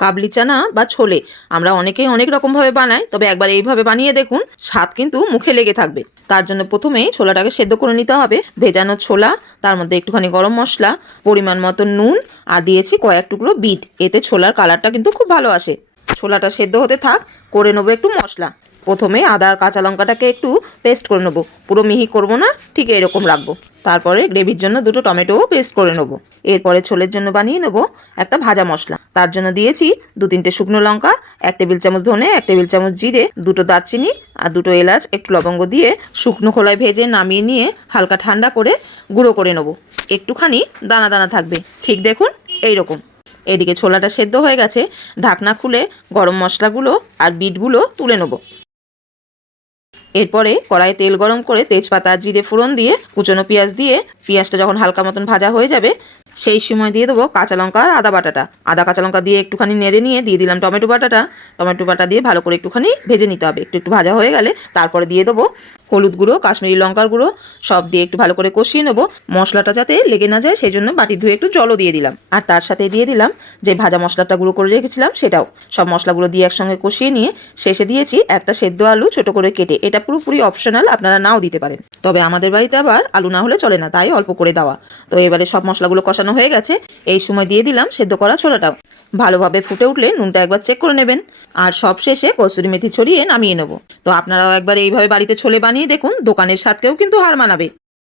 কাবলি চানা বা ছোলে আমরা অনেকেই অনেক রকমভাবে বানাই, তবে একবার এইভাবে বানিয়ে দেখুন, স্বাদ কিন্তু মুখে লেগে থাকবে। তার জন্য প্রথমেই ছোলাটাকে সেদ্ধ করে নিতে হবে। ভেজানো ছোলা, তার মধ্যে একটুখানি গরম মশলা, পরিমাণ মতো নুন, আর দিয়েছি কয়েক টুকরো বিট। এতে ছোলার কালারটা কিন্তু খুব ভালো আসে। ছোলাটা সেদ্ধ হতে থাক, করে নেবো একটু মশলা। প্রথমে আদা আর কাঁচা লঙ্কাটাকে একটু পেস্ট করে নেবো, পুরো মিহি করব না, ঠিক এরকম রাখবো। তারপরে গ্রেভির জন্য দুটো টমেটোও পেস্ট করে নেবো। এরপরে ছোলের জন্য বানিয়ে নেবো একটা ভাজা মশলা। তার জন্য দিয়েছি 2-3টে শুকনো লঙ্কা, 1 টেবিল চামচ ধনে, 1 টেবিল চামচ জিরে, 2টো দারচিনি আর 2টো এলাচ, একটু লবঙ্গ দিয়ে শুকনো খোলায় ভেজে নামিয়ে নিয়ে হালকা ঠান্ডা করে গুঁড়ো করে নেবো। একটুখানি দানা দানা থাকবে, ঠিক দেখুন এইরকম। এদিকে ছোলাটা সেদ্ধ হয়ে গেছে, ঢাকনা খুলে গরম মশলাগুলো আর বিটগুলো তুলে নেবো। এরপরে কড়াইয়ে তেল গরম করে তেজপাতা আর জিরে ফোড়ন দিয়ে কুচনো পেঁয়াজ দিয়ে, পেঁয়াজটা যখন হালকা মতন ভাজা হয়ে যাবে সেই সময় দিয়ে দেবো কাঁচা লঙ্কা আর আদা বাটাটা। আদা কাঁচা লঙ্কা দিয়ে একটুখানি নেড়ে নিয়ে দিয়ে দিলাম টমেটো বাটাটা। টমেটো বাটা দিয়ে ভালো করে একটুখানি ভেজে নিতে হবে। একটু ভাজা হয়ে গেলে তারপরে দিয়ে দেবো হলুদ গুঁড়ো, কাশ্মীরি লঙ্কার গুঁড়ো, সব দিয়ে একটু ভালো করে কষিয়ে নেবো। মশলাটা যাতে লেগে না যায় সেই জন্য বাটি ধুয়ে একটু জলও দিয়ে দিলাম। আর তার সাথে দিয়ে দিলাম যে ভাজা মশলাটা গুঁড়ো করে রেখেছিলাম সেটাও। সব মশলাগুলো দিয়ে একসঙ্গে কষিয়ে নিয়ে শেষে দিয়েছি একটা সেদ্ধ আলু ছোট করে কেটে। এটা পুরোপুরি অপশনাল, আপনারা নাও দিতে পারেন, তবে আমাদের বাড়িতে আবার আলু না হলে চলে না, তাই অল্প করে দেওয়া। তো এবারে সব মশলাগুলো কষানো হয়ে গেছে, এই সময় দিয়ে দিলাম সেদ্ধ করা ছোলাটাও। ভালোভাবে ফুটে উঠলে নুনটা একবার চেক করে নেবেন, আর সব শেষে কসুরি মেথি ছড়িয়ে নামিয়ে নেব। তো আপনারাও একবার এইভাবে বাড়িতে ছোলে বানিয়ে দেখুন, দোকানের স্বাদকেও কিন্তু হার মানাবে।